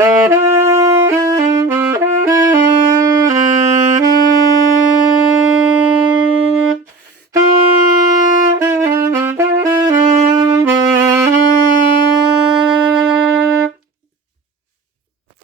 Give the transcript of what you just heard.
Ta-da! Uh -huh.